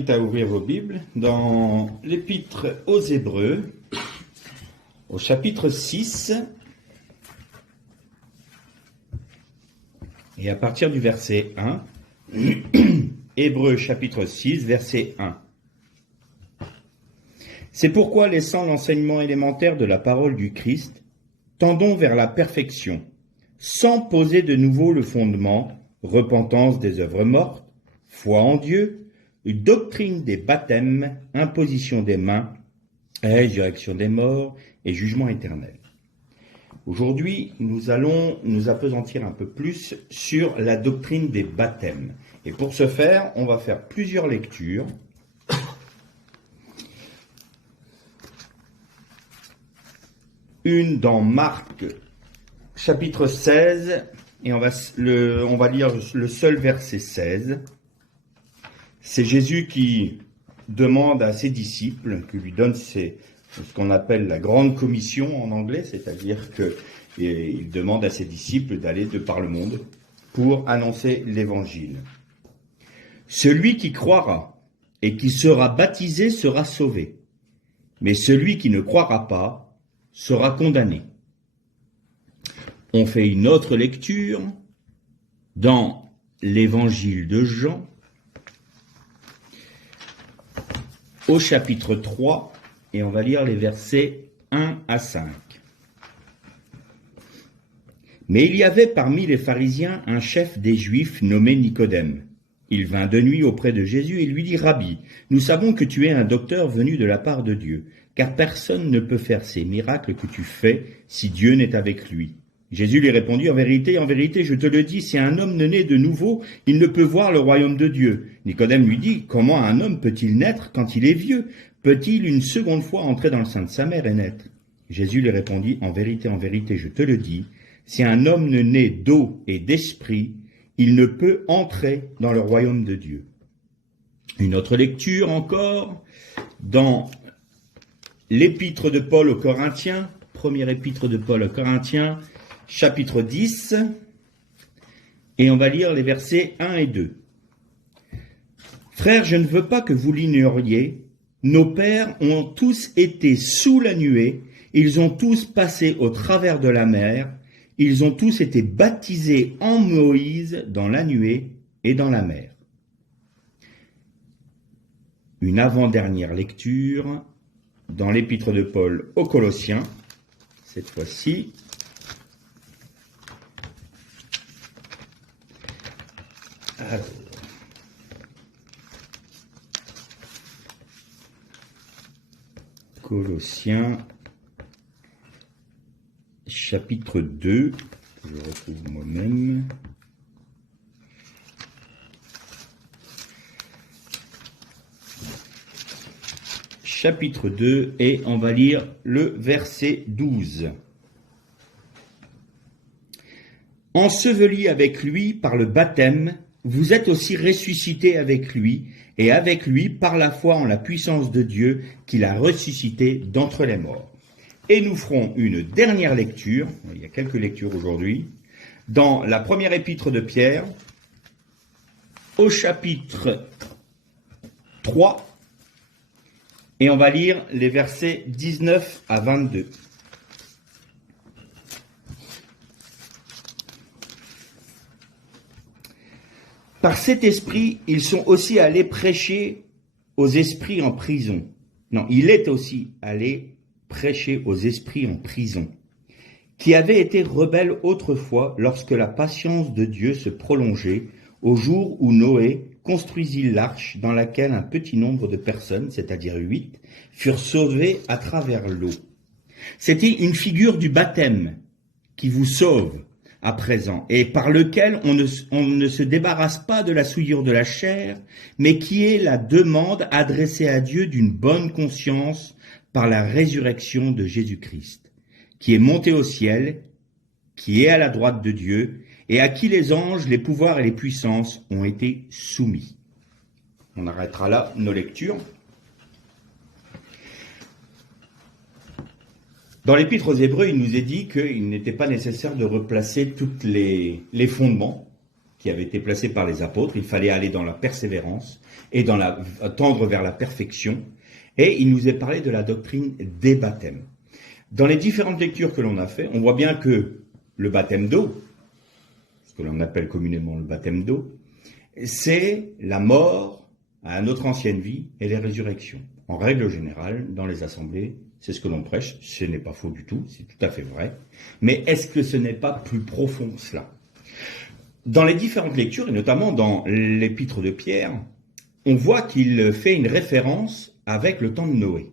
invite à ouvrir vos Bibles dans l'Épître aux Hébreux, au chapitre 6, et à partir du verset 1, Hébreux chapitre 6, verset 1. C'est pourquoi, laissant l'enseignement élémentaire de la parole du Christ, tendons vers la perfection, sans poser de nouveau le fondement, repentance des œuvres mortes, foi en Dieu, doctrine des baptêmes, imposition des mains, résurrection des morts et jugement éternel. Aujourd'hui, nous allons nous appesantir un peu plus sur la doctrine des baptêmes. Et pour ce faire, on va faire plusieurs lectures. Une dans Marc, chapitre 16, et on va lire le seul verset 16. C'est Jésus qui demande à ses disciples, qui lui donne ce qu'on appelle la grande commission en anglais, c'est-à-dire qu'il demande à ses disciples d'aller de par le monde pour annoncer l'évangile. Celui qui croira et qui sera baptisé sera sauvé, mais celui qui ne croira pas sera condamné. On fait une autre lecture dans l'évangile de Jean, au chapitre 3, et on va lire les versets 1 à 5. Mais il y avait parmi les pharisiens un chef des Juifs nommé Nicodème. Il vint de nuit auprès de Jésus et lui dit « Rabbi, nous savons que tu es un docteur venu de la part de Dieu, car personne ne peut faire ces miracles que tu fais si Dieu n'est avec lui. » Jésus lui répondit « En vérité, je te le dis, si un homme ne naît de nouveau, il ne peut voir le royaume de Dieu. » Nicodème lui dit « Comment un homme peut-il naître quand il est vieux? Peut-il une seconde fois entrer dans le sein de sa mère et naître ?» Jésus lui répondit « En vérité, je te le dis, si un homme ne naît d'eau et d'esprit, il ne peut entrer dans le royaume de Dieu. » Une autre lecture encore, dans l'épître de Paul aux Corinthiens, première épître de Paul aux Corinthiens, chapitre 10, et on va lire les versets 1 et 2. « Frères, je ne veux pas que vous l'ignoriez, nos pères ont tous été sous la nuée, ils ont tous passé au travers de la mer, ils ont tous été baptisés en Moïse dans la nuée et dans la mer. » Une avant-dernière lecture dans l'épître de Paul aux Colossiens, cette fois-ci. Alors, Colossiens, chapitre 2, que je retrouve moi-même. Chapitre 2, et on va lire le verset 12. « Ensevelis avec lui par le baptême, vous êtes aussi ressuscités avec lui, et avec lui par la foi en la puissance de Dieu qui l'a ressuscité d'entre les morts. » Et nous ferons une dernière lecture, il y a quelques lectures aujourd'hui, dans la première épître de Pierre, au chapitre 3, et on va lire les versets 19 à 22. Par cet esprit, ils sont aussi allés prêcher aux esprits en prison. Non, il est aussi allé prêcher aux esprits en prison, qui avaient été rebelles autrefois lorsque la patience de Dieu se prolongeait, au jour où Noé construisit l'arche dans laquelle un petit nombre de personnes, c'est-à-dire 8, furent sauvées à travers l'eau. C'était une figure du baptême qui vous sauve à présent, et par lequel on ne se débarrasse pas de la souillure de la chair, mais qui est la demande adressée à Dieu d'une bonne conscience par la résurrection de Jésus-Christ, qui est monté au ciel, qui est à la droite de Dieu, et à qui les anges, les pouvoirs et les puissances ont été soumis. On arrêtera là nos lectures. Dans l'Épître aux Hébreux, il nous est dit qu'il n'était pas nécessaire de replacer tous les fondements qui avait été placé par les apôtres. Il fallait aller dans la persévérance et tendre vers la perfection. Et il nous est parlé de la doctrine des baptêmes. Dans les différentes lectures que l'on a fait, on voit bien que le baptême d'eau, ce que l'on appelle communément le baptême d'eau, c'est la mort à notre ancienne vie et les résurrections. En règle générale, dans les assemblées, c'est ce que l'on prêche. Ce n'est pas faux du tout, c'est tout à fait vrai. Mais est-ce que ce n'est pas plus profond que cela ? Dans les différentes lectures, et notamment dans l'épître de Pierre, on voit qu'il fait une référence avec le temps de Noé.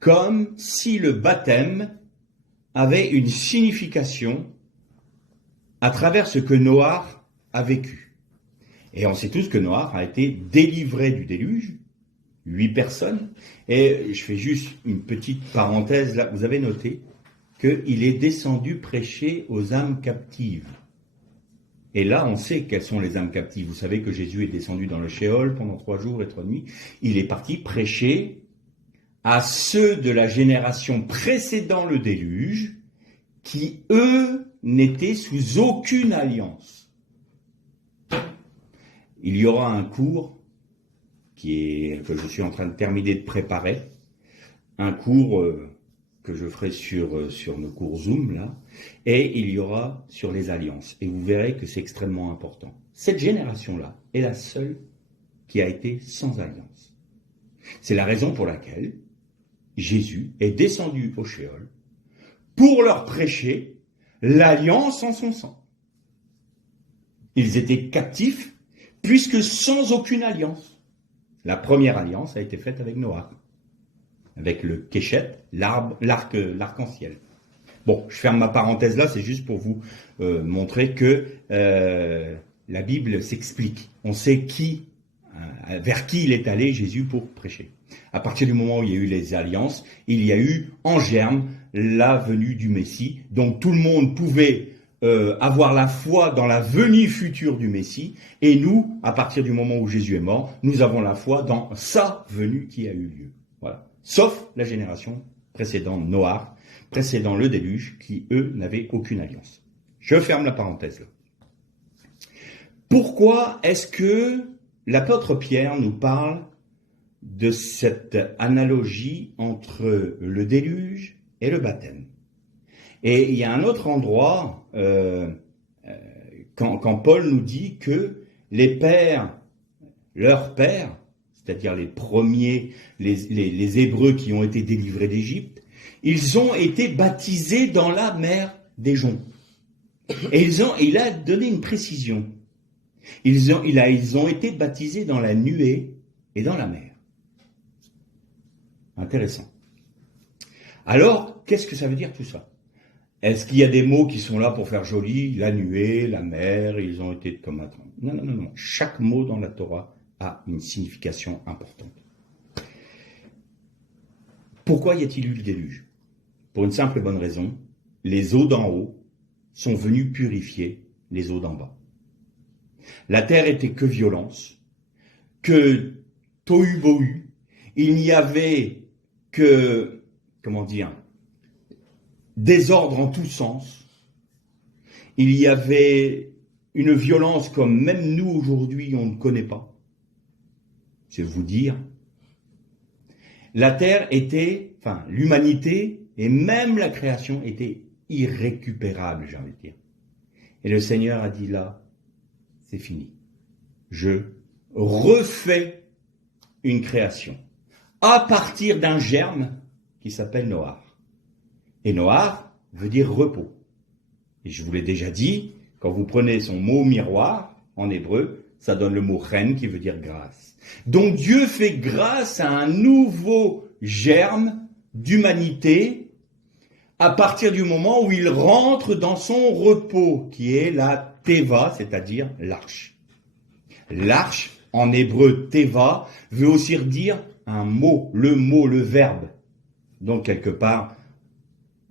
Comme si le baptême avait une signification à travers ce que Noé a vécu. Et on sait tous que Noé a été délivré du déluge, 8 personnes, et je fais juste une petite parenthèse là, vous avez noté qu'il est descendu prêcher aux âmes captives. Et là, on sait quelles sont les âmes captives. Vous savez que Jésus est descendu dans le Sheol pendant 3 jours et 3 nuits. Il est parti prêcher à ceux de la génération précédant le déluge, qui, eux, n'étaient sous aucune alliance. Il y aura un cours que je suis en train de terminer de préparer, un cours que je ferai sur nos cours Zoom, là, et il y aura sur les alliances. Et vous verrez que c'est extrêmement important. Cette génération-là est la seule qui a été sans alliance. C'est la raison pour laquelle Jésus est descendu au Sheol pour leur prêcher l'alliance en son sang. Ils étaient captifs, puisque sans aucune alliance. La première alliance a été faite avec Noé, avec le Keshet, l'arc-en-ciel. Bon, je ferme ma parenthèse là, c'est juste pour vous montrer que la Bible s'explique. On sait vers qui il est allé, Jésus, pour prêcher. À partir du moment où il y a eu les alliances, il y a eu en germe la venue du Messie. Donc tout le monde pouvait avoir la foi dans la venue future du Messie. Et nous, à partir du moment où Jésus est mort, nous avons la foi dans sa venue qui a eu lieu. Voilà. Sauf la génération précédente, Noé, précédant le déluge, qui, eux, n'avaient aucune alliance. Je ferme la parenthèse là. Pourquoi est-ce que l'apôtre Pierre nous parle de cette analogie entre le déluge et le baptême? Et il y a un autre endroit, quand Paul nous dit que les pères, leurs pères, c'est-à-dire les premiers, les Hébreux qui ont été délivrés d'Égypte, ils ont été baptisés dans la mer des joncs. Et il a donné une précision. Ils ont été baptisés dans la nuée et dans la mer. Intéressant. Alors, qu'est-ce que ça veut dire tout ça? Est-ce qu'il y a des mots qui sont là pour faire joli? La nuée, la mer, ils ont été comme un... Non. Chaque mot dans la Torah a une signification importante. Pourquoi y a-t-il eu le déluge? Pour une simple et bonne raison, les eaux d'en haut sont venues purifier les eaux d'en bas. La terre était que violence, que tohu-bohu, il n'y avait que, désordre en tous sens, il y avait une violence comme même nous aujourd'hui on ne connaît pas. Je vais vous dire, la terre était, l'humanité et même la création était irrécupérable, j'ai envie de dire. Et le Seigneur a dit là, c'est fini. Je refais une création à partir d'un germe qui s'appelle Noah. Et Noah veut dire repos. Et je vous l'ai déjà dit, quand vous prenez son mot miroir en hébreu, ça donne le mot chen qui veut dire grâce. Donc Dieu fait grâce à un nouveau germe d'humanité à partir du moment où il rentre dans son repos, qui est la Teva, c'est-à-dire l'arche. L'arche, en hébreu Teva, veut aussi dire un mot, le verbe. Donc quelque part,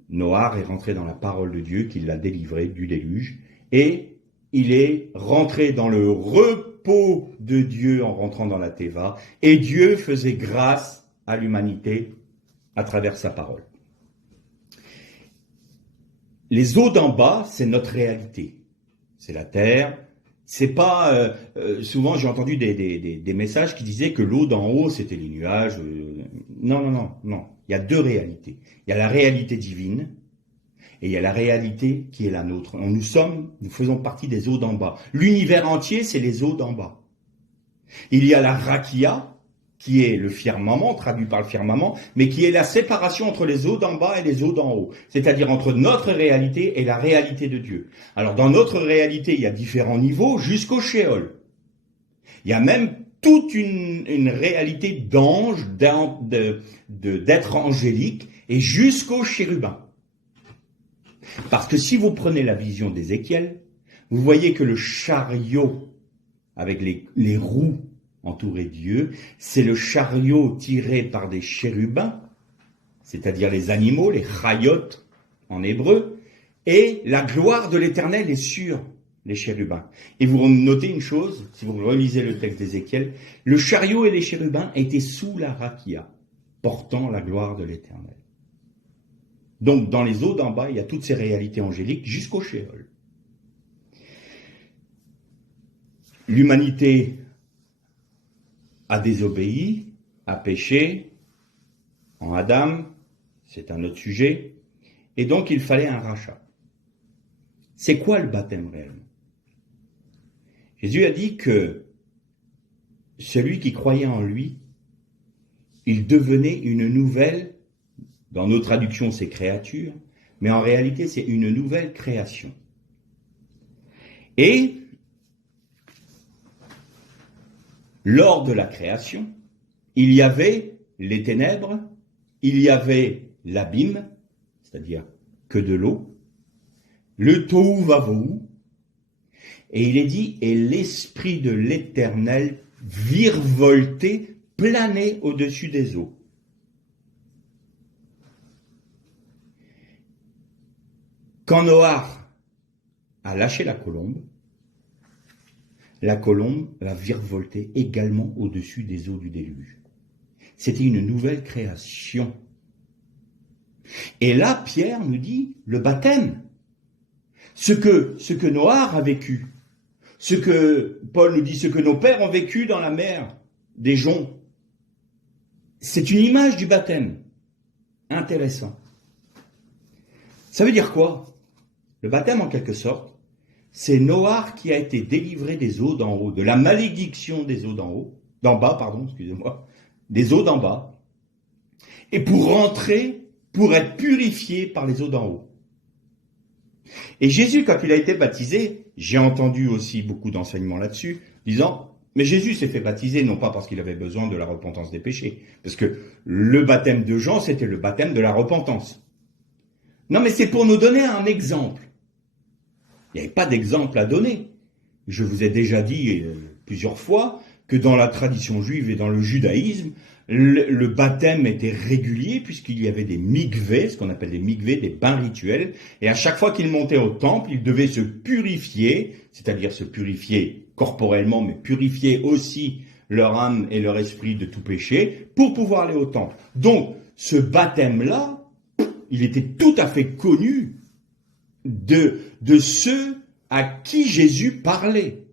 Noah est rentré dans la parole de Dieu qui l'a délivré du déluge et il est rentré dans le repos de Dieu en rentrant dans la Teva et Dieu faisait grâce à l'humanité à travers sa parole. Les eaux d'en bas, c'est notre réalité. c'est la terre. C'est pas souvent j'ai entendu des messages qui disaient que l'eau d'en haut c'était les nuages. Non, non, non, non. Il y a deux réalités. Il y a la réalité divine et il y a la réalité qui est la nôtre. Nous faisons partie des eaux d'en bas. L'univers entier, c'est les eaux d'en bas. Il y a la rakia, qui est le firmament, traduit par le firmament, mais qui est la séparation entre les eaux d'en bas et les eaux d'en haut, c'est-à-dire entre notre réalité et la réalité de Dieu. Alors dans notre réalité, il y a différents niveaux jusqu'au Sheol. Il y a même toute une réalité d'ange, d'être angélique, et jusqu'au chérubin. Parce que si vous prenez la vision d'Ézéchiel, vous voyez que le chariot, avec les roues entourées de Dieu, c'est le chariot tiré par des chérubins, c'est-à-dire les animaux, les chayot en hébreu, et la gloire de l'Éternel est sur les chérubins. Et vous notez une chose, si vous relisez le texte d'Ézéchiel, le chariot et les chérubins étaient sous la rakia, portant la gloire de l'Éternel. Donc dans les eaux d'en bas, il y a toutes ces réalités angéliques jusqu'au Sheol. L'humanité a désobéi, a péché en Adam, c'est un autre sujet, et donc il fallait un rachat. C'est quoi le baptême réellement? Jésus a dit que celui qui croyait en lui, il devenait une nouvelle, dans nos traductions c'est créature, mais en réalité c'est une nouvelle création. Et lors de la création, il y avait les ténèbres, il y avait l'abîme, c'est-à-dire que de l'eau, le tohu vavohu, et il est dit, et l'esprit de l'Éternel virevoltait, planait au-dessus des eaux. Quand Noach a lâché la colombe va virevolter également au-dessus des eaux du déluge. C'était une nouvelle création. Et là, Pierre nous dit le baptême. Ce que Noach a vécu, ce que Paul nous dit, ce que nos pères ont vécu dans la mer des joncs, c'est une image du baptême. Intéressant. Ça veut dire quoi? Le baptême, en quelque sorte, c'est Noach qui a été délivré des eaux d'en haut, de la malédiction des eaux d'en bas, des eaux d'en bas, et pour être purifié par les eaux d'en haut. Et Jésus, quand il a été baptisé, j'ai entendu aussi beaucoup d'enseignements là-dessus, disant, mais Jésus s'est fait baptiser non pas parce qu'il avait besoin de la repentance des péchés, parce que le baptême de Jean, c'était le baptême de la repentance. Non, mais c'est pour nous donner un exemple. Il n'y avait pas d'exemple à donner. Je vous ai déjà dit plusieurs fois que dans la tradition juive et dans le judaïsme, le baptême était régulier puisqu'il y avait des mikvés, ce qu'on appelle des mikvés, des bains rituels, et à chaque fois qu'ils montaient au temple, ils devaient se purifier, c'est-à-dire se purifier corporellement, mais purifier aussi leur âme et leur esprit de tout péché pour pouvoir aller au temple. Donc, ce baptême-là, il était tout à fait connu de ceux à qui Jésus parlait.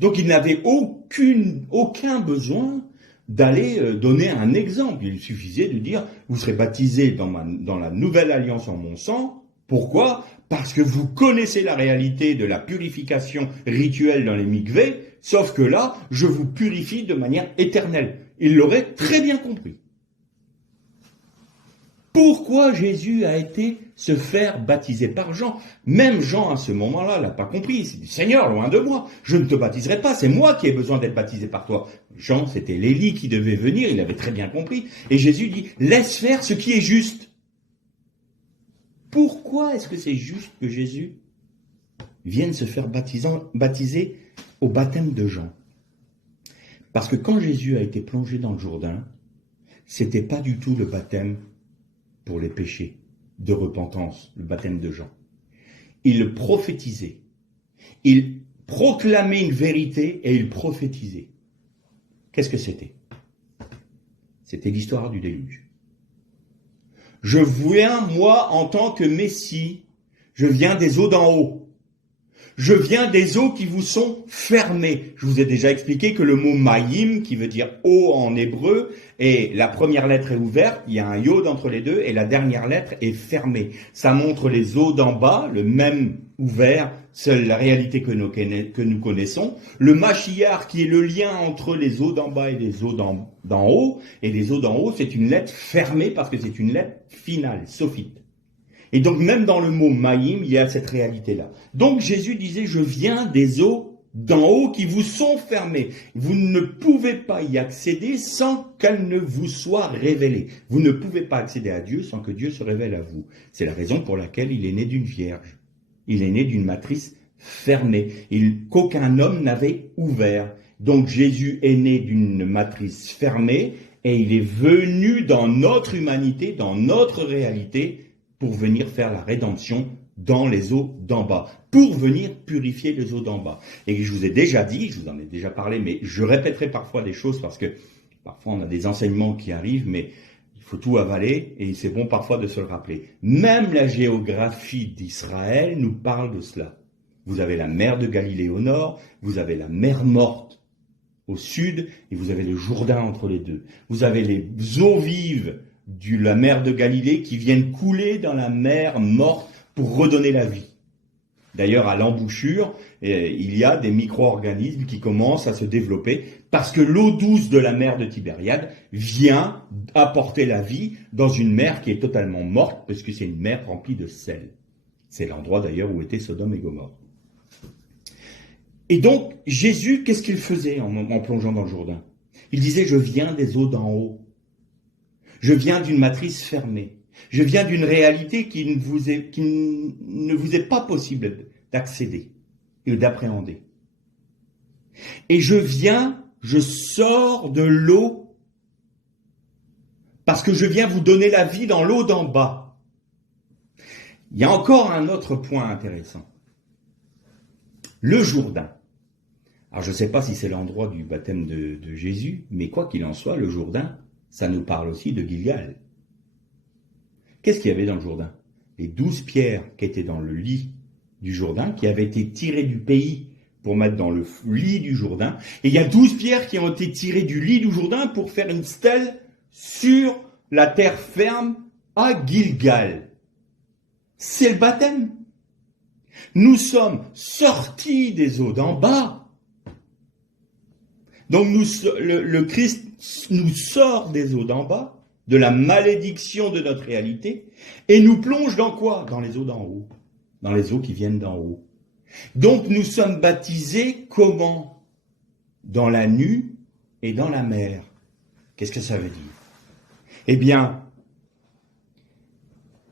Donc il n'avait aucun besoin d'aller donner un exemple. Il suffisait de dire, vous serez baptisés dans la nouvelle alliance en mon sang. Pourquoi? Parce que vous connaissez la réalité de la purification rituelle dans les mikvés, sauf que là, je vous purifie de manière éternelle. Il l'aurait très bien compris. Pourquoi Jésus a été se faire baptiser par Jean? Même Jean, à ce moment-là, l'a pas compris. Il s'est dit, Seigneur, loin de moi, je ne te baptiserai pas, c'est moi qui ai besoin d'être baptisé par toi. Jean, c'était l'Élie qui devait venir, il avait très bien compris. Et Jésus dit, laisse faire ce qui est juste. Pourquoi est-ce que c'est juste que Jésus vienne se faire baptiser au baptême de Jean? Parce que quand Jésus a été plongé dans le Jourdain, c'était pas du tout le baptême pour les péchés de repentance, le baptême de Jean. Il prophétisait, il proclamait une vérité et il prophétisait. Qu'est-ce que c'était? C'était l'histoire du déluge. Je viens, moi, en tant que Messie, je viens des eaux d'en haut. Je viens des eaux qui vous sont fermées. Je vous ai déjà expliqué que le mot maïm, qui veut dire eau en hébreu, et la première lettre est ouverte, il y a un yod entre les deux, et la dernière lettre est fermée. Ça montre les eaux d'en bas, le même ouvert, c'est la réalité que nous connaissons. Le Mashiach, qui est le lien entre les eaux d'en bas et les eaux d'en haut, et les eaux d'en haut, c'est une lettre fermée parce que c'est une lettre finale, sophite. Et donc même dans le mot maïm, il y a cette réalité-là. Donc Jésus disait, je viens des eaux d'en haut qui vous sont fermées. Vous ne pouvez pas y accéder sans qu'elles ne vous soient révélées. Vous ne pouvez pas accéder à Dieu sans que Dieu se révèle à vous. C'est la raison pour laquelle il est né d'une vierge. Il est né d'une matrice fermée, qu'aucun homme n'avait ouvert. Donc Jésus est né d'une matrice fermée et il est venu dans notre humanité, dans notre réalité, pour venir faire la rédemption dans les eaux d'en bas, pour venir purifier les eaux d'en bas. Et je vous ai déjà dit, je vous en ai déjà parlé, mais je répéterai parfois des choses parce que parfois on a des enseignements qui arrivent, mais il faut tout avaler et c'est bon parfois de se le rappeler. Même la géographie d'Israël nous parle de cela. Vous avez la mer de Galilée au nord, vous avez la mer Morte au sud et vous avez le Jourdain entre les deux. Vous avez les eaux vives de la mer de Galilée qui viennent couler dans la mer Morte pour redonner la vie. D'ailleurs, à l'embouchure, il y a des micro-organismes qui commencent à se développer parce que l'eau douce de la mer de Tibériade vient apporter la vie dans une mer qui est totalement morte parce que c'est une mer remplie de sel. C'est l'endroit d'ailleurs où étaient Sodome et Gomorrhe. Et donc, Jésus, qu'est-ce qu'il faisait en plongeant dans le Jourdain? Il disait, je viens des eaux d'en haut. Je viens d'une matrice fermée. Je viens d'une réalité qui ne vous est pas possible d'accéder et d'appréhender. Et je sors de l'eau parce que je viens vous donner la vie dans l'eau d'en bas. Il y a encore un autre point intéressant. Le Jourdain. Alors je ne sais pas si c'est l'endroit du baptême de Jésus, mais quoi qu'il en soit, le Jourdain, ça nous parle aussi de Gilgal. Qu'est-ce qu'il y avait dans le Jourdain? Les 12 pierres qui étaient dans le lit du Jourdain, qui avaient été tirées du pays pour mettre dans le lit du Jourdain. Et il y a 12 pierres qui ont été tirées du lit du Jourdain pour faire une stèle sur la terre ferme à Gilgal. C'est le baptême. Nous sommes sortis des eaux d'en bas. Donc le Christ nous sort des eaux d'en bas, de la malédiction de notre réalité, et nous plonge dans quoi? Dans les eaux d'en haut, dans les eaux qui viennent d'en haut. Donc nous sommes baptisés comment? Dans la nue et dans la mer. Qu'est-ce que ça veut dire? Eh bien,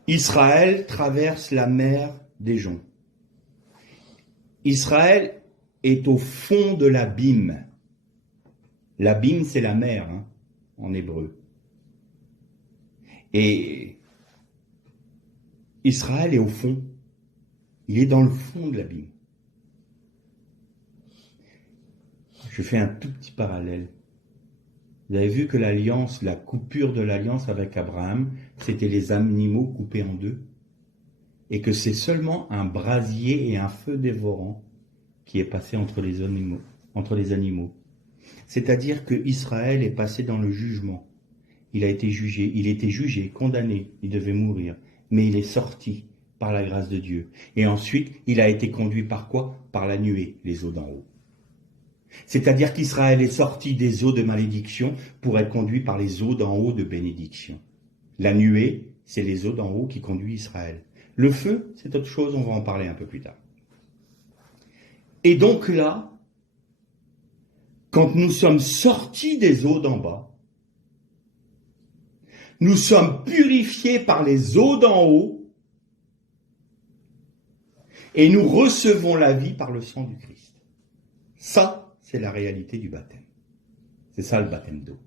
Israël traverse la mer des joncs. Israël est au fond de l'abîme. L'abîme, c'est la mer, en hébreu. Et Israël est au fond. Il est dans le fond de l'abîme. Je fais un tout petit parallèle. Vous avez vu que l'alliance, la coupure de l'alliance avec Abraham, c'était les animaux coupés en deux. Et que c'est seulement un brasier et un feu dévorant qui est passé entre les animaux. C'est-à-dire que Israël est passé dans le jugement. Il était jugé, condamné, il devait mourir. Mais il est sorti par la grâce de Dieu. Et ensuite, il a été conduit par quoi? Par la nuée, les eaux d'en haut. C'est-à-dire qu'Israël est sorti des eaux de malédiction pour être conduit par les eaux d'en haut de bénédiction. La nuée, c'est les eaux d'en haut qui conduisent Israël. Le feu, c'est autre chose, on va en parler un peu plus tard. Et donc là, quand nous sommes sortis des eaux d'en bas, nous sommes purifiés par les eaux d'en haut et nous recevons la vie par le sang du Christ. Ça, c'est la réalité du baptême. C'est ça le baptême d'eau.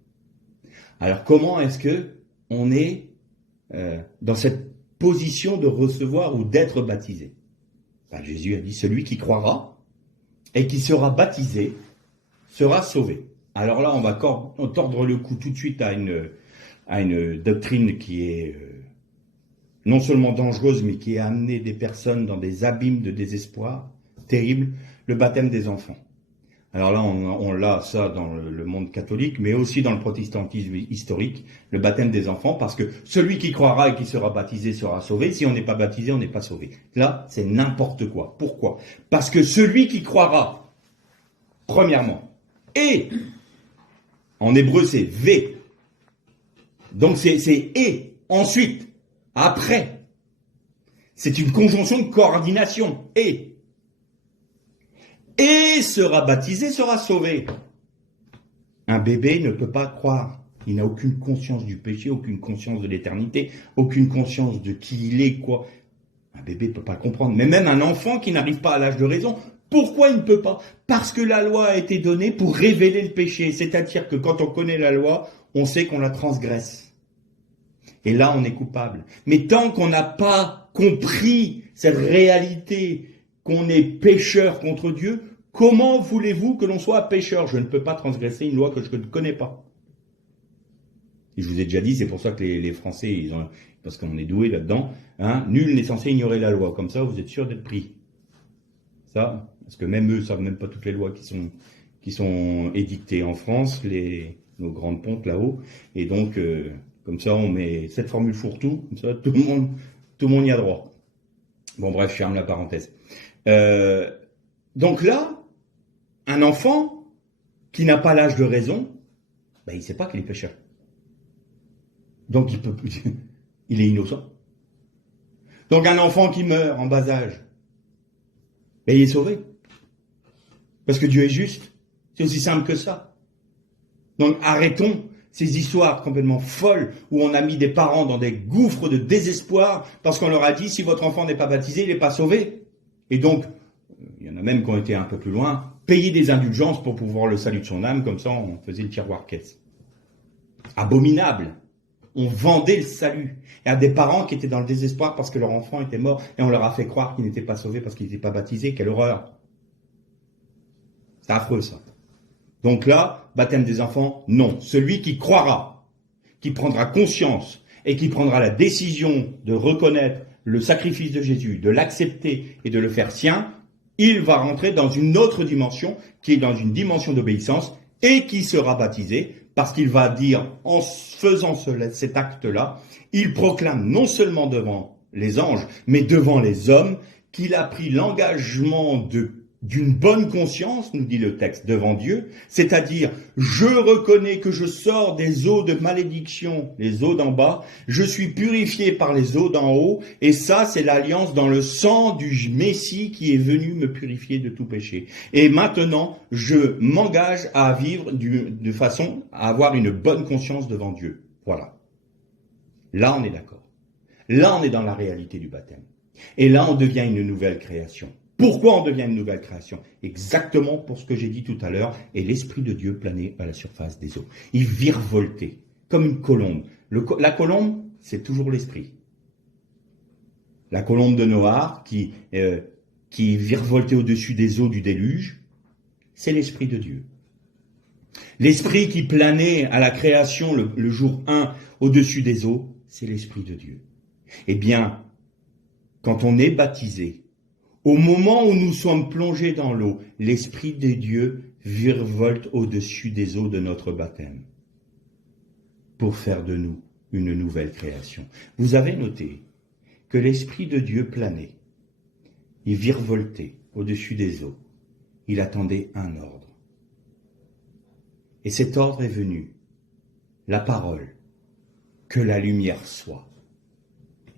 Alors comment est-ce que on est dans cette position de recevoir ou d'être baptisé? Jésus a dit, celui qui croira et qui sera baptisé sera sauvé. Alors là, on va tordre le cou tout de suite à une doctrine qui est non seulement dangereuse, mais qui a amené des personnes dans des abîmes de désespoir terrible, le baptême des enfants. Alors là, on l'a ça dans le monde catholique, mais aussi dans le protestantisme historique, le baptême des enfants, parce que celui qui croira et qui sera baptisé sera sauvé. Si on n'est pas baptisé, on n'est pas sauvé. Là, c'est n'importe quoi. Pourquoi? Parce que celui qui croira, premièrement, et, en hébreu c'est V, donc c'est et, ensuite, après. C'est une conjonction de coordination, et sera baptisé, sera sauvé. Un bébé ne peut pas croire. Il n'a aucune conscience du péché, aucune conscience de l'éternité, aucune conscience de qui il est, quoi. Un bébé ne peut pas comprendre. Mais même un enfant qui n'arrive pas à l'âge de raison, pourquoi il ne peut pas? Parce que la loi a été donnée pour révéler le péché. C'est-à-dire que quand on connaît la loi, on sait qu'on la transgresse. Et là, on est coupable. Mais tant qu'on n'a pas compris cette réalité, qu'on est pécheur contre Dieu, comment voulez-vous que l'on soit pécheur? Je ne peux pas transgresser une loi que je ne connais pas. Et je vous ai déjà dit, c'est pour ça que les Français, parce qu'on est doués là-dedans, nul n'est censé ignorer la loi. Comme ça, vous êtes sûr d'être pris. Ça, parce que même eux ne savent même pas toutes les lois qui sont édictées en France, nos grandes pontes là-haut. Et donc, comme ça, on met cette formule fourre-tout, comme ça, tout le monde y a droit. Bon, bref, je ferme la parenthèse. Donc là, un enfant qui n'a pas l'âge de raison, il ne sait pas qu'il est pécheur. Donc il est innocent. Donc un enfant qui meurt en bas âge, il est sauvé. Parce que Dieu est juste. C'est aussi simple que ça. Donc arrêtons ces histoires complètement folles où on a mis des parents dans des gouffres de désespoir parce qu'on leur a dit si votre enfant n'est pas baptisé, il n'est pas sauvé. Et donc, il y en a même qui ont été un peu plus loin, payer des indulgences pour pouvoir le salut de son âme, comme ça on faisait le tiroir-caisse. Abominable. On vendait le salut. Il y a des parents qui étaient dans le désespoir parce que leur enfant était mort et on leur a fait croire qu'il n'était pas sauvé parce qu'il n'était pas baptisé. Quelle horreur. C'est affreux ça. Donc là, baptême des enfants, non. Celui qui croira, qui prendra conscience et qui prendra la décision de reconnaître le sacrifice de Jésus, de l'accepter et de le faire sien, il va rentrer dans une autre dimension qui est dans une dimension d'obéissance et qui sera baptisé parce qu'il va dire, en faisant cet acte-là, il proclame non seulement devant les anges, mais devant les hommes, qu'il a pris l'engagement d'une bonne conscience, nous dit le texte, devant Dieu, c'est-à-dire, je reconnais que je sors des eaux de malédiction, les eaux d'en bas, je suis purifié par les eaux d'en haut, et ça, c'est l'alliance dans le sang du Messie qui est venu me purifier de tout péché. Et maintenant, je m'engage à vivre de façon à avoir une bonne conscience devant Dieu. Voilà. Là, on est d'accord. Là, on est dans la réalité du baptême. Et là, on devient une nouvelle création. Pourquoi on devient une nouvelle création? Exactement pour ce que j'ai dit tout à l'heure, et l'Esprit de Dieu planait à la surface des eaux. Il virevoltait, comme une colombe. La colombe, c'est toujours l'Esprit. La colombe de Noé qui virevoltait au-dessus des eaux du déluge, c'est l'Esprit de Dieu. L'Esprit qui planait à la création le jour 1 au-dessus des eaux, c'est l'Esprit de Dieu. Eh bien, quand on est baptisé, au moment où nous sommes plongés dans l'eau, l'Esprit de Dieu virevolte au-dessus des eaux de notre baptême pour faire de nous une nouvelle création. Vous avez noté que l'Esprit de Dieu planait, il virevoltait au-dessus des eaux. Il attendait un ordre. Et cet ordre est venu, la parole, que la lumière soit.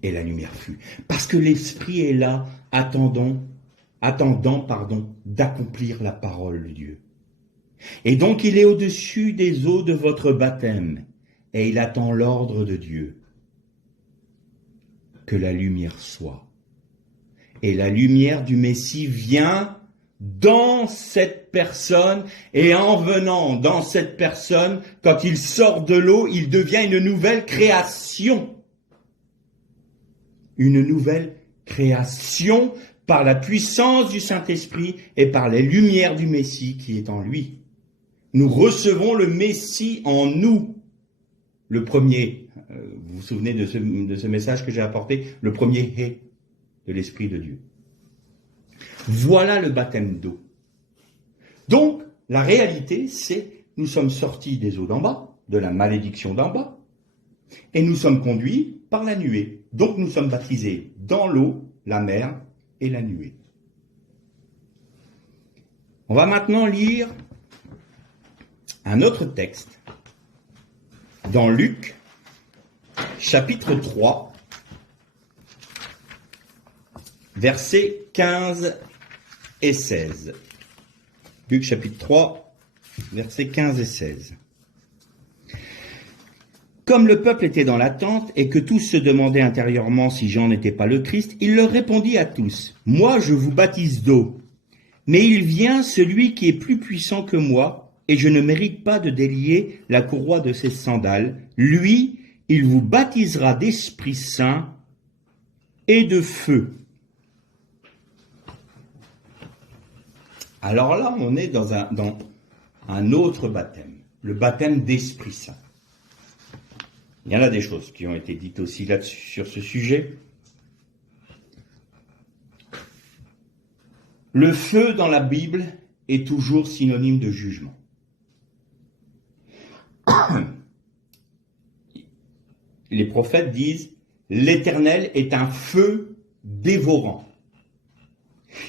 Et la lumière fut. Parce que l'Esprit est là, attendant, d'accomplir la parole de Dieu. Et donc il est au-dessus des eaux de votre baptême, et il attend l'ordre de Dieu. Que la lumière soit. Et la lumière du Messie vient dans cette personne, et en venant dans cette personne, quand il sort de l'eau, il devient une nouvelle création. Une nouvelle création par la puissance du Saint-Esprit et par les lumières du Messie qui est en lui. Nous recevons le Messie en nous. Le premier, vous vous souvenez de ce message que j'ai apporté, le premier est de l'Esprit de Dieu. Voilà le baptême d'eau. Donc, la réalité, c'est nous sommes sortis des eaux d'en bas, de la malédiction d'en bas, et nous sommes conduits par la nuée. Donc, nous sommes baptisés dans l'eau, la mer et la nuée. On va maintenant lire un autre texte dans Luc, chapitre 3, versets 15 et 16. Luc, chapitre 3, versets 15 et 16. Comme le peuple était dans l'attente et que tous se demandaient intérieurement si Jean n'était pas le Christ, il leur répondit à tous, « Moi, je vous baptise d'eau, mais il vient celui qui est plus puissant que moi, et je ne mérite pas de délier la courroie de ses sandales. Lui, il vous baptisera d'Esprit Saint et de feu. » Alors là, on est dans un autre baptême, le baptême d'Esprit Saint. Il y en a des choses qui ont été dites aussi là-dessus, sur ce sujet. Le feu dans la Bible est toujours synonyme de jugement. Les prophètes disent « L'Éternel est un feu dévorant ».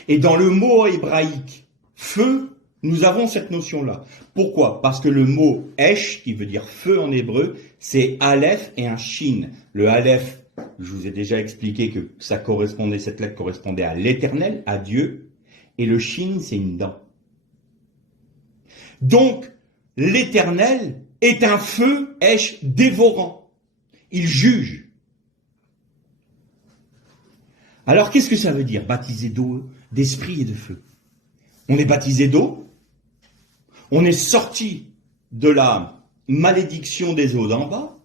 Et dans le mot hébraïque « feu », nous avons cette notion-là. Pourquoi ? Parce que le mot « esh », qui veut dire « feu » en hébreu, c'est « aleph » et un « shin ». Le « aleph », je vous ai déjà expliqué que cette lettre correspondait à l'Éternel, à Dieu, et le « shin », c'est une dent. Donc, l'Éternel est un feu, esh, dévorant. Il juge. Alors, qu'est-ce que ça veut dire, baptisé d'eau, d'esprit et de feu ? On est baptisé d'eau, on est sorti de la malédiction des eaux d'en bas,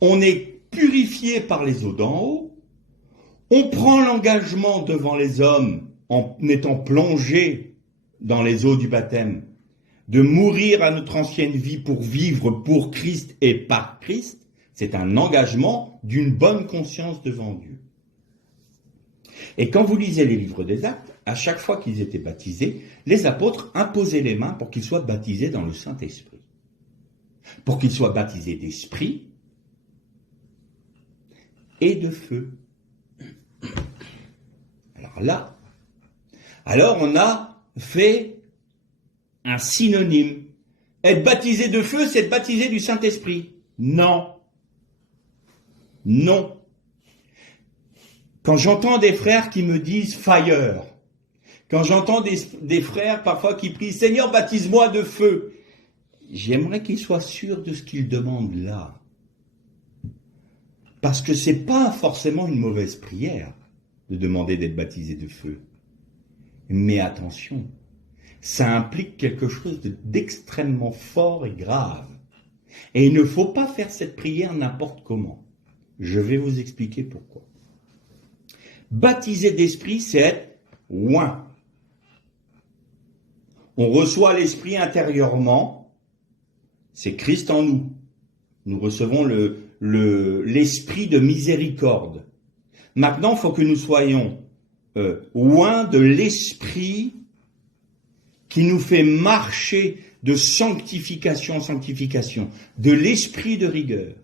on est purifié par les eaux d'en haut, on prend l'engagement devant les hommes en étant plongé dans les eaux du baptême, de mourir à notre ancienne vie pour vivre pour Christ et par Christ. C'est un engagement d'une bonne conscience devant Dieu. Et quand vous lisez les livres des Actes, à chaque fois qu'ils étaient baptisés, les apôtres imposaient les mains pour qu'ils soient baptisés dans le Saint-Esprit. Pour qu'ils soient baptisés d'esprit et de feu. Alors on a fait un synonyme. Être baptisé de feu, c'est être baptisé du Saint-Esprit. Non. Non. Quand j'entends des frères qui me disent « fire », quand j'entends des frères parfois qui prient « Seigneur, baptise-moi de feu », j'aimerais qu'ils soient sûrs de ce qu'ils demandent là. Parce que c'est pas forcément une mauvaise prière de demander d'être baptisé de feu. Mais attention, ça implique quelque chose d'extrêmement fort et grave. Et il ne faut pas faire cette prière n'importe comment. Je vais vous expliquer pourquoi. Baptisé d'esprit, c'est être oint. On reçoit l'esprit intérieurement, c'est Christ en nous. Nous recevons l'esprit de miséricorde. Maintenant, il faut que nous soyons oints de l'esprit qui nous fait marcher de sanctification en sanctification, de l'esprit de rigueur.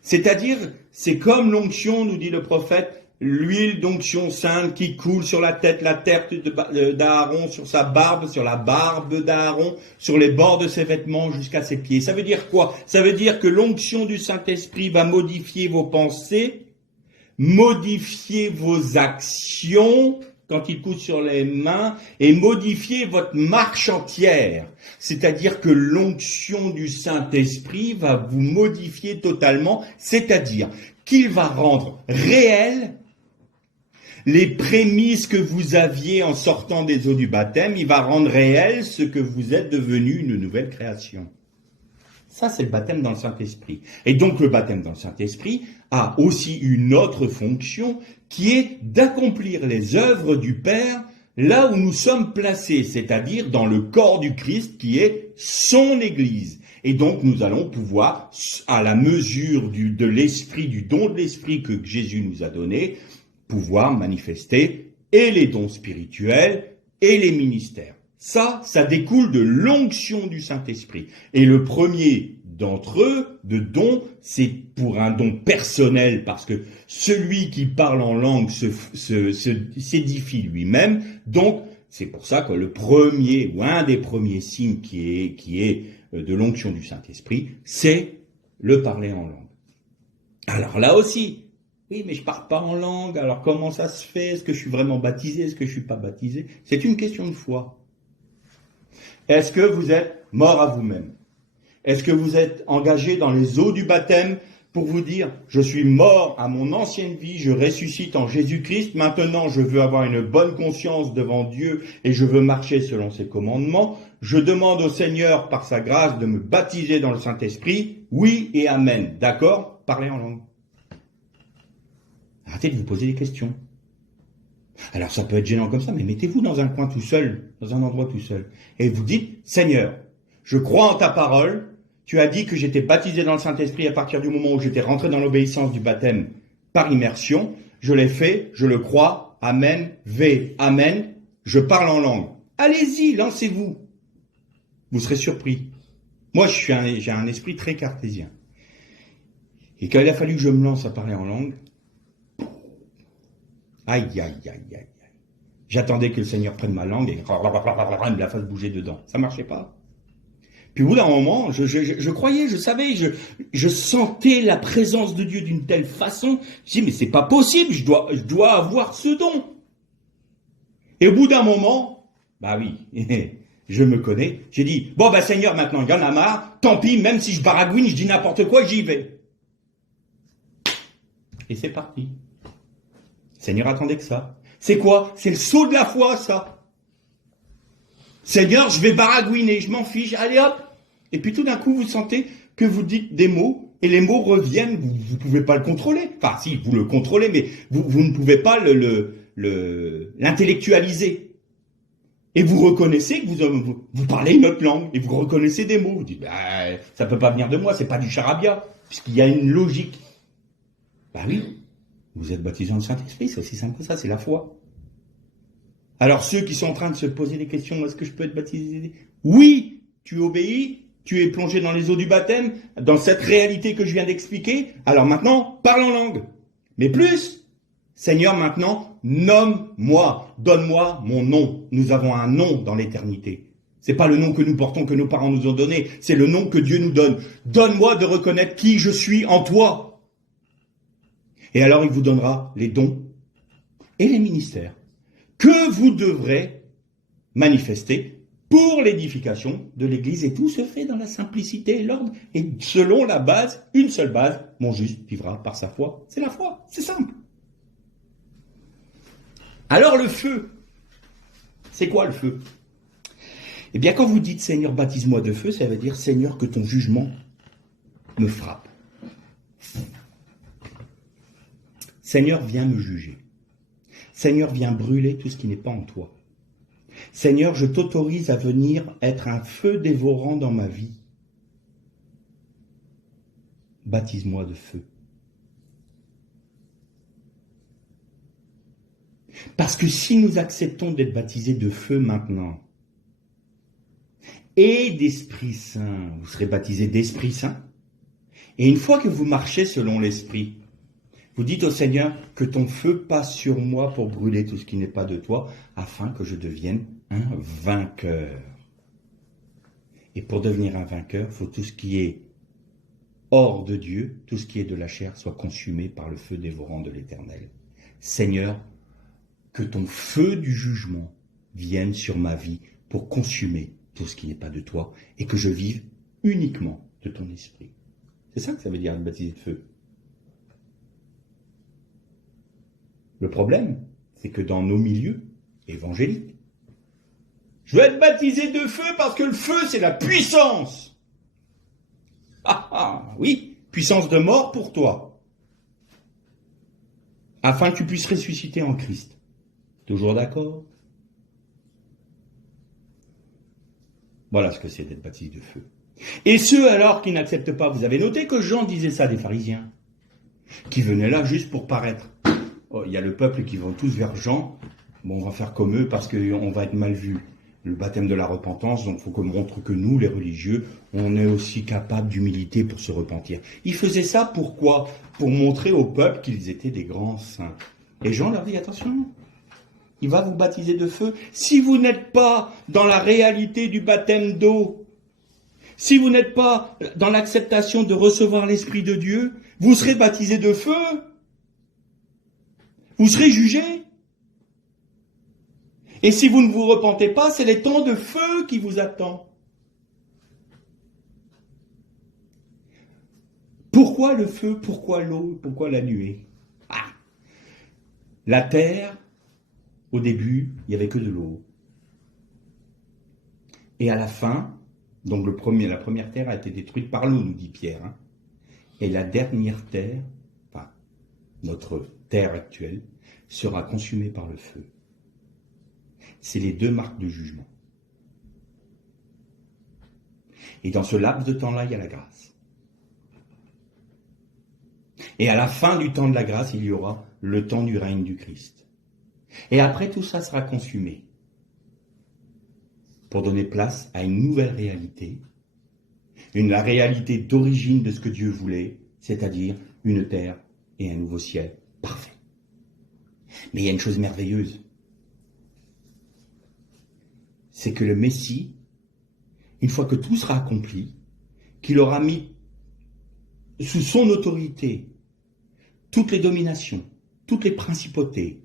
C'est-à-dire, c'est comme l'onction, nous dit le prophète, l'huile d'onction sainte qui coule sur la tête d'Aaron, sur sa barbe, sur la barbe d'Aaron, sur les bords de ses vêtements jusqu'à ses pieds. Ça veut dire quoi ? Ça veut dire que l'onction du Saint-Esprit va modifier vos pensées, modifier vos actions quand il coule sur les mains et modifier votre marche entière. C'est-à-dire que l'onction du Saint-Esprit va vous modifier totalement, c'est-à-dire qu'il va rendre réel les prémices que vous aviez en sortant des eaux du baptême, il va rendre réel ce que vous êtes devenu une nouvelle création. Ça, c'est le baptême dans le Saint-Esprit. Et donc, le baptême dans le Saint-Esprit a aussi une autre fonction qui est d'accomplir les œuvres du Père là où nous sommes placés, c'est-à-dire dans le corps du Christ qui est son Église. Et donc, nous allons pouvoir, à la mesure de l'Esprit, du don de l'Esprit que Jésus nous a donné, pouvoir manifester et les dons spirituels et les ministères. Ça découle de l'onction du Saint-Esprit. Et le premier d'entre eux, de don, c'est pour un don personnel, parce que celui qui parle en langue s'édifie lui-même. Donc, c'est pour ça que le premier, ou un des premiers signes qui est de l'onction du Saint-Esprit, c'est le parler en langue. Alors là aussi, oui, mais je parle pas en langue, alors comment ça se fait? Est-ce que je suis vraiment baptisé? Est-ce que je suis pas baptisé? C'est une question de foi. Est-ce que vous êtes mort à vous-même? Est-ce que vous êtes engagé dans les eaux du baptême pour vous dire, je suis mort à mon ancienne vie, je ressuscite en Jésus-Christ, maintenant je veux avoir une bonne conscience devant Dieu et je veux marcher selon ses commandements, je demande au Seigneur par sa grâce de me baptiser dans le Saint-Esprit, oui et amen, d'accord? Parlez en langue. Arrêtez de vous poser des questions. Alors ça peut être gênant comme ça, mais mettez-vous dans un coin tout seul, dans un endroit tout seul, et vous dites, Seigneur, je crois en ta parole, tu as dit que j'étais baptisé dans le Saint-Esprit à partir du moment où j'étais rentré dans l'obéissance du baptême par immersion, je l'ai fait, je le crois, amen, amen, je parle en langue. Allez-y, lancez-vous. Vous serez surpris. Moi, j'ai un esprit très cartésien. Et quand il a fallu que je me lance à parler en langue, aïe, aïe, aïe, aïe. J'attendais que le Seigneur prenne ma langue et me la fasse bouger dedans. Ça marchait pas. Puis au bout d'un moment, je croyais, je savais, je sentais la présence de Dieu d'une telle façon. Je dis, mais c'est pas possible, je dois avoir ce don. Et au bout d'un moment, bah oui, je me connais, j'ai dit, bon bah Seigneur, maintenant, il y en a marre, tant pis, même si je baragouine, je dis n'importe quoi, j'y vais. Et c'est parti. Seigneur attendait que ça. C'est quoi? C'est le saut de la foi, ça. Seigneur, je vais baragouiner, je m'en fiche, allez hop. Et puis tout d'un coup, vous sentez que vous dites des mots, et les mots reviennent, vous ne pouvez pas le contrôler. Enfin, si, vous le contrôlez, mais vous ne pouvez pas l'intellectualiser. Et vous reconnaissez que vous parlez une autre langue, et vous reconnaissez des mots. Vous dites, bah, ça peut pas venir de moi, c'est pas du charabia, puisqu'il y a une logique. Bah oui, vous êtes baptisé dans le Saint-Esprit, c'est aussi simple que ça, c'est la foi. Alors ceux qui sont en train de se poser des questions, est-ce que je peux être baptisé? Oui, tu obéis, tu es plongé dans les eaux du baptême, dans cette réalité que je viens d'expliquer. Alors maintenant, parle en langue. Mais plus, Seigneur, maintenant, nomme-moi, donne-moi mon nom. Nous avons un nom dans l'éternité. C'est pas le nom que nous portons, que nos parents nous ont donné, c'est le nom que Dieu nous donne. Donne-moi de reconnaître qui je suis en toi. Et alors il vous donnera les dons et les ministères que vous devrez manifester pour l'édification de l'Église. Et tout se fait dans la simplicité et l'ordre. Et selon la base, une seule base, mon juste vivra par sa foi. C'est la foi, c'est simple. Alors le feu, c'est quoi le feu? Eh bien quand vous dites Seigneur baptise-moi de feu, ça veut dire Seigneur que ton jugement me frappe. Seigneur viens me juger. Seigneur, viens brûler tout ce qui n'est pas en toi. Seigneur, je t'autorise à venir être un feu dévorant dans ma vie. Baptise-moi de feu. Parce que si nous acceptons d'être baptisés de feu maintenant, et d'Esprit Saint, vous serez baptisés d'Esprit Saint, et une fois que vous marchez selon l'Esprit, vous dites au Seigneur que ton feu passe sur moi pour brûler tout ce qui n'est pas de toi, afin que je devienne un vainqueur. Et pour devenir un vainqueur, il faut tout ce qui est hors de Dieu, tout ce qui est de la chair, soit consumé par le feu dévorant de l'Éternel. Seigneur, que ton feu du jugement vienne sur ma vie pour consumer tout ce qui n'est pas de toi, et que je vive uniquement de ton esprit. C'est ça que ça veut dire être baptisé de feu. Le problème, c'est que dans nos milieux évangéliques, je veux être baptisé de feu parce que le feu, c'est la puissance. Oui, puissance de mort pour toi. Afin que tu puisses ressusciter en Christ. Toujours d'accord? Voilà ce que c'est d'être baptisé de feu. Et ceux alors qui n'acceptent pas, vous avez noté que Jean disait ça des pharisiens, qui venaient là juste pour paraître. Oh, il y a le peuple qui vont tous vers Jean, Bon, on va faire comme eux parce qu'on va être mal vu. Le baptême de la repentance, donc il faut qu'on montre que nous, les religieux, on est aussi capables d'humilité pour se repentir. Ils faisaient ça pourquoi? Pour montrer au peuple qu'ils étaient des grands saints. Et Jean leur dit, attention, il va vous baptiser de feu. Si vous n'êtes pas dans la réalité du baptême d'eau, si vous n'êtes pas dans l'acceptation de recevoir l'Esprit de Dieu, vous serez baptisé de feu. Vous serez jugé. Et si vous ne vous repentez pas, c'est les temps de feu qui vous attend. Pourquoi le feu? Pourquoi l'eau? Pourquoi la nuée? La terre, au début, il n'y avait que de l'eau. Et à la fin, donc la première terre a été détruite par l'eau, nous dit Pierre. Et la dernière terre, enfin, notre terre actuelle, sera consumée par le feu. C'est les deux marques de jugement. Et dans ce laps de temps-là, il y a la grâce. Et à la fin du temps de la grâce, il y aura le temps du règne du Christ. Et après, tout ça sera consumé pour donner place à une nouvelle réalité, la réalité d'origine de ce que Dieu voulait, c'est-à-dire une terre et un nouveau ciel parfait. Mais il y a une chose merveilleuse, c'est que le Messie, une fois que tout sera accompli, qu'il aura mis sous son autorité toutes les dominations, toutes les principautés,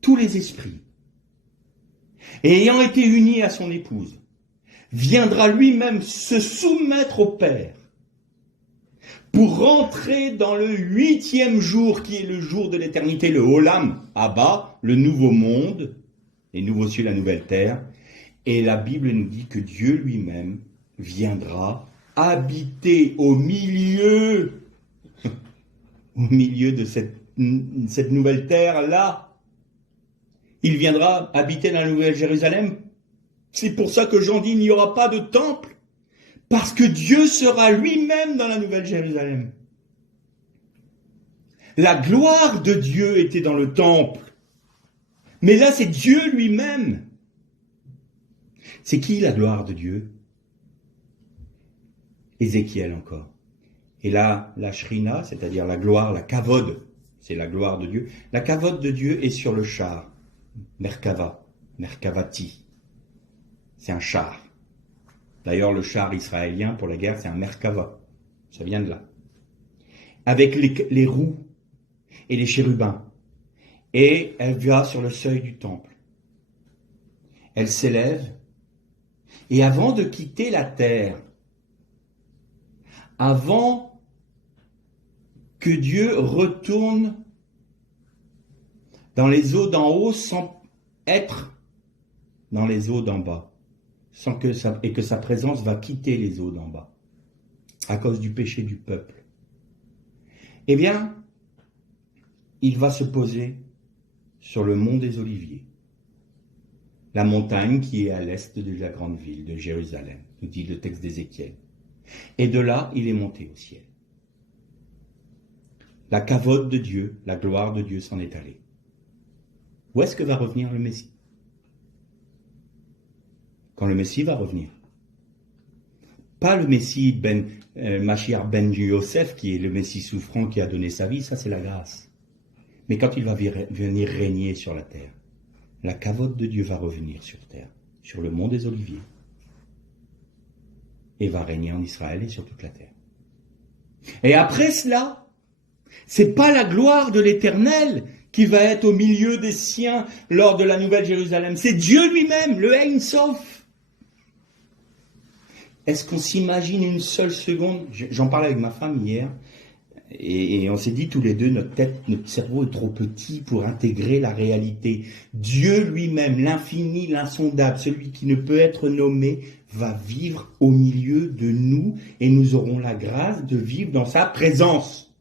tous les esprits, et ayant été uni à son épouse, viendra lui-même se soumettre au Père pour rentrer dans le 8e jour qui est le jour de l'éternité, le Olam Abba, le nouveau monde, les nouveaux cieux, la nouvelle terre. Et la Bible nous dit que Dieu lui-même viendra habiter au milieu de cette nouvelle terre-là. Il viendra habiter dans la Nouvelle Jérusalem. C'est pour ça que Jean dit il n'y aura pas de temple. Parce que Dieu sera lui-même dans la Nouvelle Jérusalem. La gloire de Dieu était dans le temple. Mais là, c'est Dieu lui-même. C'est qui la gloire de Dieu? Ézéchiel encore. Et là, la shrina, c'est-à-dire la gloire, la kavod, c'est la gloire de Dieu. La kavod de Dieu est sur le char. Merkava, Merkavati. C'est un char. D'ailleurs, le char israélien pour la guerre, c'est un Merkava. Ça vient de là. Avec les roues et les chérubins. Et elle va sur le seuil du temple. Elle s'élève. Et avant de quitter la terre, avant que Dieu retourne dans les eaux d'en haut sans être dans les eaux d'en bas, et que sa présence va quitter les eaux d'en bas, à cause du péché du peuple, eh bien, il va se poser sur le mont des Oliviers, la montagne qui est à l'est de la grande ville de Jérusalem, nous dit le texte d'Ézéchiel. Et de là, il est monté au ciel. La kavod de Dieu, la gloire de Dieu s'en est allée. Où est-ce que va revenir le Messie? Quand le Messie va revenir. Pas le Messie Mashiach ben Yosef, qui est le Messie souffrant qui a donné sa vie, ça c'est la grâce. Mais quand il va venir régner sur la terre, la kavod de Dieu va revenir sur terre, sur le mont des Oliviers, et va régner en Israël et sur toute la terre. Et après cela, c'est pas la gloire de l'Éternel qui va être au milieu des siens lors de la Nouvelle Jérusalem, c'est Dieu lui-même, le Ein Sof. Est-ce qu'on s'imagine une seule seconde? J'en parlais avec ma femme hier, et on s'est dit tous les deux, notre cerveau est trop petit pour intégrer la réalité. Dieu lui-même, l'infini, l'insondable, celui qui ne peut être nommé, va vivre au milieu de nous, et nous aurons la grâce de vivre dans sa présence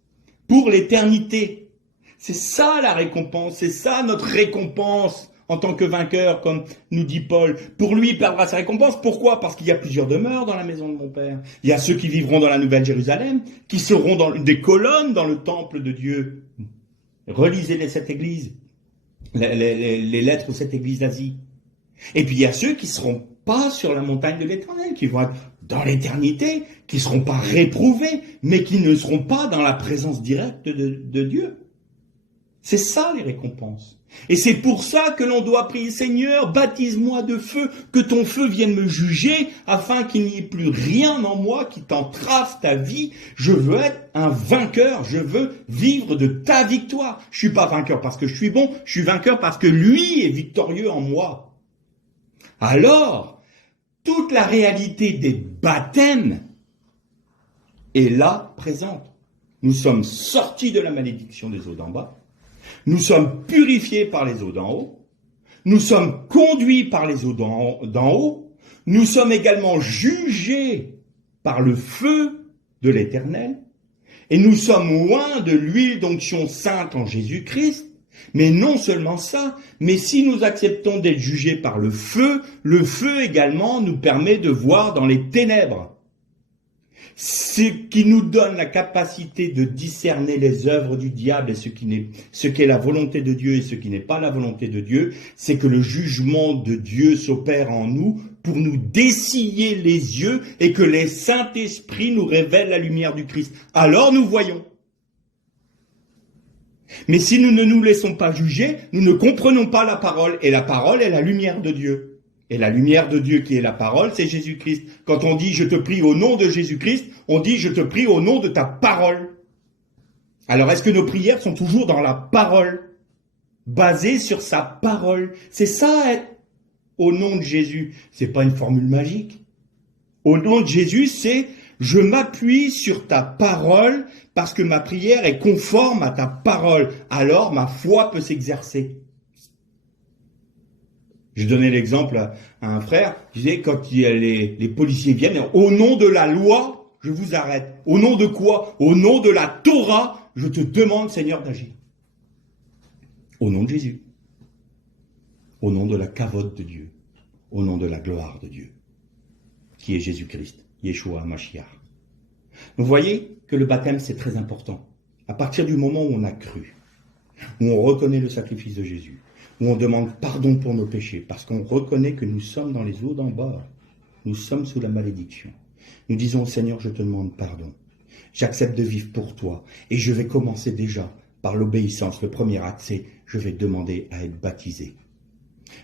pour l'éternité. C'est ça la récompense, c'est ça notre récompense en tant que vainqueur, comme nous dit Paul. Pour lui, il perdra sa récompense. Pourquoi? Parce qu'il y a plusieurs demeures dans la maison de mon Père. Il y a ceux qui vivront dans la Nouvelle Jérusalem, qui seront dans des colonnes dans le temple de Dieu. Relisez cette église. les lettres aux 7 églises d'Asie. Et puis il y a ceux qui ne seront pas sur la montagne de l'Éternel, qui vont être dans l'éternité, qui ne seront pas réprouvés, mais qui ne seront pas dans la présence directe de Dieu. C'est ça les récompenses. Et c'est pour ça que l'on doit prier, Seigneur, baptise-moi de feu, que ton feu vienne me juger, afin qu'il n'y ait plus rien en moi qui t'entrave ta vie. Je veux être un vainqueur, je veux vivre de ta victoire. Je suis pas vainqueur parce que je suis bon, je suis vainqueur parce que lui est victorieux en moi. Alors, toute la réalité des baptêmes est là présente. Nous sommes sortis de la malédiction des eaux d'en bas. Nous sommes purifiés par les eaux d'en haut. Nous sommes conduits par les eaux d'en haut. Nous sommes également jugés par le feu de l'Éternel. Et nous sommes loin de l'huile d'onction sainte en Jésus-Christ. Mais non seulement ça, mais si nous acceptons d'être jugés par le feu également nous permet de voir dans les ténèbres. Ce qui nous donne la capacité de discerner les œuvres du diable et ce qu'est la volonté de Dieu et ce qui n'est pas la volonté de Dieu, c'est que le jugement de Dieu s'opère en nous pour nous dessiller les yeux et que les Saint-Esprit nous révèlent la lumière du Christ. Alors nous voyons. Mais si nous ne nous laissons pas juger, nous ne comprenons pas la parole, et la parole est la lumière de Dieu. Et la lumière de Dieu qui est la parole, c'est Jésus-Christ. Quand on dit « je te prie au nom de Jésus-Christ », on dit « je te prie au nom de ta parole ». Alors est-ce que nos prières sont toujours dans la parole, basées sur sa parole? C'est ça, être au nom de Jésus. C'est pas une formule magique. Au nom de Jésus, c'est « je m'appuie sur ta parole parce que ma prière est conforme à ta parole. Alors ma foi peut s'exercer ». Je donnais l'exemple à un frère, je disais, quand les policiers viennent, au nom de la loi, je vous arrête. Au nom de quoi? Au nom de la Torah, je te demande, Seigneur, d'agir. Au nom de Jésus. Au nom de la kavod de Dieu. Au nom de la gloire de Dieu. Qui est Jésus-Christ, Yeshua Mashiach. Vous voyez que le baptême, c'est très important. À partir du moment où on a cru, où on reconnaît le sacrifice de Jésus, où on demande pardon pour nos péchés, parce qu'on reconnaît que nous sommes dans les eaux d'en bas, nous sommes sous la malédiction. Nous disons, Seigneur, je te demande pardon. J'accepte de vivre pour toi, et je vais commencer déjà par l'obéissance. Le premier acte, c'est, je vais demander à être baptisé.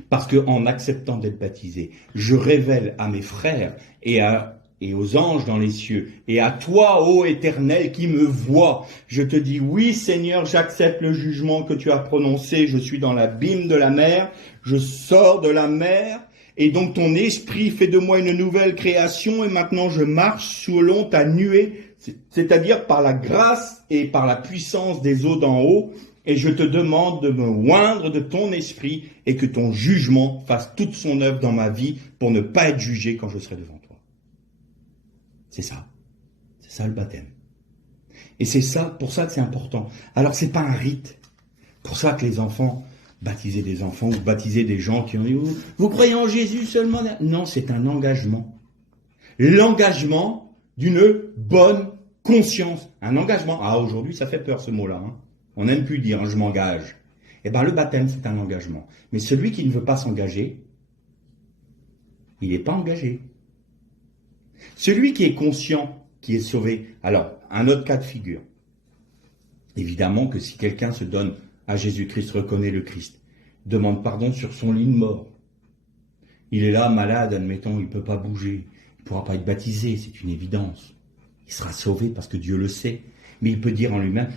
Parce qu'en acceptant d'être baptisé, je révèle à mes frères et aux anges dans les cieux, et à toi, ô Éternel, qui me vois, je te dis, oui Seigneur, j'accepte le jugement que tu as prononcé, je suis dans l'abîme de la mer, je sors de la mer, et donc ton esprit fait de moi une nouvelle création, et maintenant je marche selon ta nuée, c'est-à-dire par la grâce et par la puissance des eaux d'en haut, et je te demande de me oindre de ton esprit, et que ton jugement fasse toute son œuvre dans ma vie, pour ne pas être jugé quand je serai devant toi. C'est ça le baptême. Et c'est ça, pour ça que c'est important. Alors c'est pas un rite. Pour ça que les enfants, baptiser des enfants ou baptiser des gens qui ont dit « Vous croyez en Jésus seulement ?» Non, c'est un engagement. L'engagement d'une bonne conscience. Un engagement. Ah, aujourd'hui, ça fait peur ce mot-là. Hein. On n'aime plus dire « je m'engage ». Eh bien, le baptême, c'est un engagement. Mais celui qui ne veut pas s'engager, il n'est pas engagé. Celui qui est conscient, qui est sauvé. Alors, un autre cas de figure. Évidemment que si quelqu'un se donne à Jésus-Christ, reconnaît le Christ, demande pardon sur son lit de mort. Il est là, malade, admettons, il ne peut pas bouger. Il ne pourra pas être baptisé, c'est une évidence. Il sera sauvé parce que Dieu le sait. Mais il peut dire en lui-même,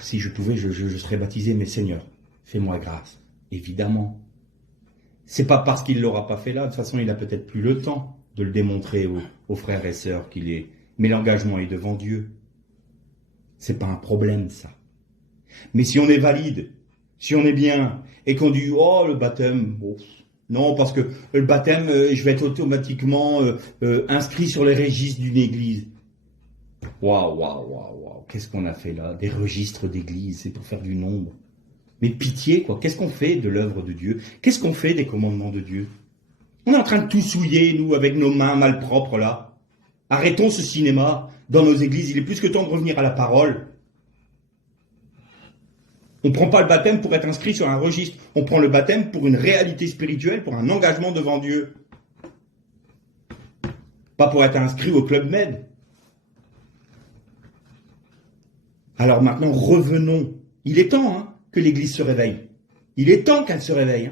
si je pouvais, je serais baptisé, mais Seigneur, fais-moi grâce. Évidemment. C'est pas parce qu'il ne l'aura pas fait là, de toute façon, il n'a peut-être plus le temps de le démontrer aux frères et sœurs qu'il est. Mais l'engagement est devant Dieu. C'est pas un problème, ça. Mais si on est valide, si on est bien, et qu'on dit, oh, le baptême, bon, non, parce que le baptême, je vais être automatiquement inscrit sur les registres d'une église. Waouh, qu'est-ce qu'on a fait là? Des registres d'église, c'est pour faire du nombre. Mais pitié, quoi, qu'est-ce qu'on fait de l'œuvre de Dieu? Qu'est-ce qu'on fait des commandements de Dieu? On est en train de tout souiller, nous, avec nos mains malpropres, là. Arrêtons ce cinéma dans nos églises. Il est plus que temps de revenir à la parole. On ne prend pas le baptême pour être inscrit sur un registre. On prend le baptême pour une réalité spirituelle, pour un engagement devant Dieu. Pas pour être inscrit au Club Med. Alors maintenant, revenons. Il est temps que l'Église se réveille. Il est temps qu'elle se réveille.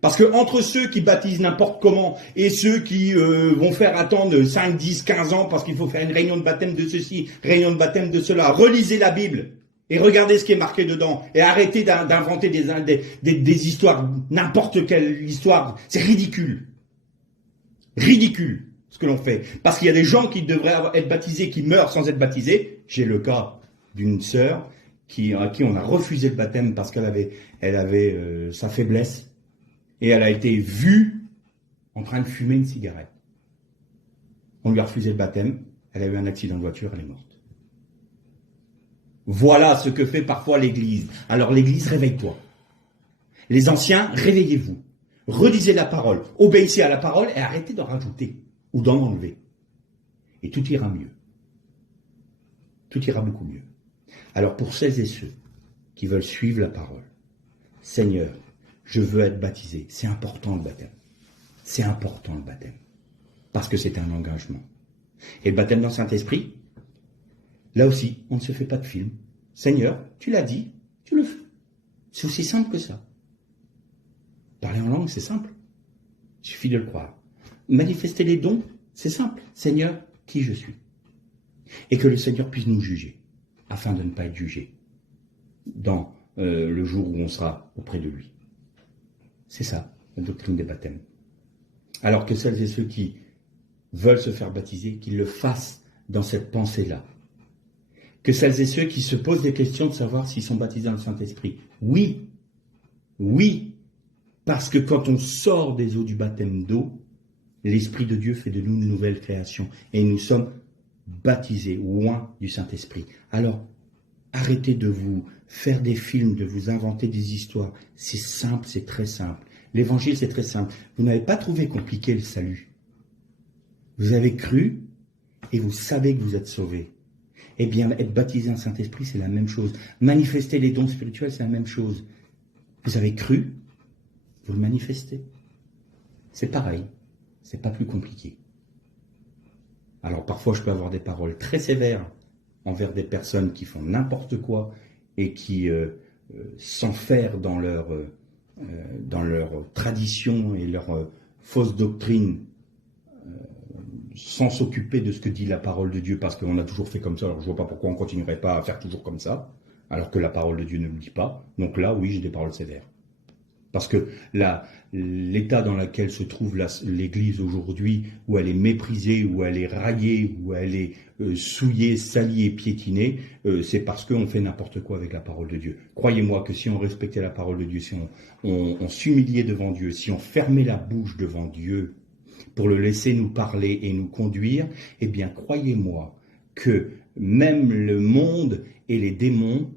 Parce que entre ceux qui baptisent n'importe comment et ceux qui vont faire attendre 5, 10, 15 ans parce qu'il faut faire une réunion de baptême de ceci, réunion de baptême de cela, relisez la Bible et regardez ce qui est marqué dedans et arrêtez d'inventer des histoires, n'importe quelle histoire. C'est ridicule. Ridicule ce que l'on fait. Parce qu'il y a des gens qui devraient être baptisés, qui meurent sans être baptisés. J'ai le cas d'une sœur à qui on a refusé le baptême parce qu'elle avait sa faiblesse. Et elle a été vue en train de fumer une cigarette. On lui a refusé le baptême, elle a eu un accident de voiture, elle est morte. Voilà ce que fait parfois l'Église. Alors l'Église, réveille-toi. Les anciens, réveillez-vous. Relisez la parole, obéissez à la parole et arrêtez d'en rajouter ou d'en enlever. Et tout ira mieux. Tout ira beaucoup mieux. Alors pour celles et ceux qui veulent suivre la parole, Seigneur, je veux être baptisé. C'est important le baptême. C'est important le baptême. Parce que c'est un engagement. Et le baptême dans le Saint-Esprit, là aussi, on ne se fait pas de film. Seigneur, tu l'as dit, tu le fais. C'est aussi simple que ça. Parler en langue, c'est simple. Il suffit de le croire. Manifester les dons, c'est simple. Seigneur, qui je suis. Et que le Seigneur puisse nous juger, afin de ne pas être jugé dans le jour où on sera auprès de lui. C'est ça, la doctrine des baptêmes. Alors que celles et ceux qui veulent se faire baptiser, qu'ils le fassent dans cette pensée-là. Que celles et ceux qui se posent des questions de savoir s'ils sont baptisés dans le Saint-Esprit. Oui, oui, parce que quand on sort des eaux du baptême d'eau, l'Esprit de Dieu fait de nous une nouvelle création. Et nous sommes baptisés, oints du Saint-Esprit. Alors, arrêtez de vous faire des films, de vous inventer des histoires. C'est simple, c'est très simple. L'évangile, c'est très simple. Vous n'avez pas trouvé compliqué le salut. Vous avez cru et vous savez que vous êtes sauvés. Eh bien, être baptisé en Saint-Esprit, c'est la même chose. Manifester les dons spirituels, c'est la même chose. Vous avez cru, vous le manifestez. C'est pareil. C'est pas plus compliqué. Alors, parfois, je peux avoir des paroles très sévères envers des personnes qui font n'importe quoi et qui s'enferment dans leur tradition et leur fausse doctrine sans s'occuper de ce que dit la parole de Dieu, parce qu'on a toujours fait comme ça, alors je ne vois pas pourquoi on ne continuerait pas à faire toujours comme ça, alors que la parole de Dieu ne le dit pas. Donc là, oui, j'ai des paroles sévères. Parce que l'état dans lequel se trouve l'Église aujourd'hui, où elle est méprisée, où elle est raillée, où elle est souillée, salie et piétinée, c'est parce qu'on fait n'importe quoi avec la parole de Dieu. Croyez-moi que si on respectait la parole de Dieu, si on s'humiliait devant Dieu, si on fermait la bouche devant Dieu pour le laisser nous parler et nous conduire, eh bien croyez-moi que même le monde et les démons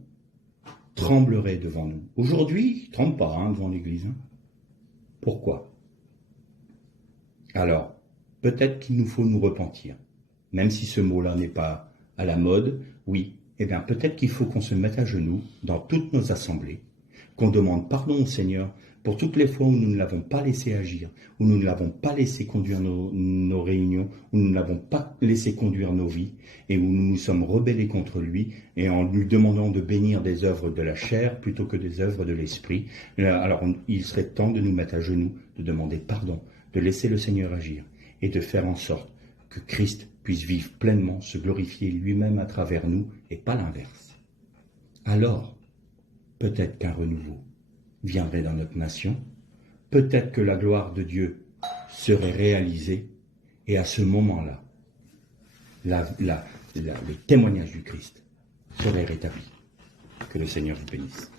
trembleraient devant nous. Aujourd'hui, ils ne tremblent pas devant l'Église. Pourquoi? Alors, peut-être qu'il nous faut nous repentir. Même si ce mot-là n'est pas à la mode, oui, eh bien peut-être qu'il faut qu'on se mette à genoux dans toutes nos assemblées, qu'on demande pardon au Seigneur pour toutes les fois où nous ne l'avons pas laissé agir, où nous ne l'avons pas laissé conduire nos réunions, où nous ne l'avons pas laissé conduire nos vies, et où nous nous sommes rebellés contre lui, et en lui demandant de bénir des œuvres de la chair plutôt que des œuvres de l'esprit. Alors il serait temps de nous mettre à genoux, de demander pardon, de laisser le Seigneur agir, et de faire en sorte que Christ puisse vivre pleinement, se glorifier lui-même à travers nous, et pas l'inverse. Alors, peut-être qu'un renouveau viendrait dans notre nation, peut-être que la gloire de Dieu serait réalisée, et à ce moment-là, le témoignage du Christ serait rétabli. Que le Seigneur vous bénisse.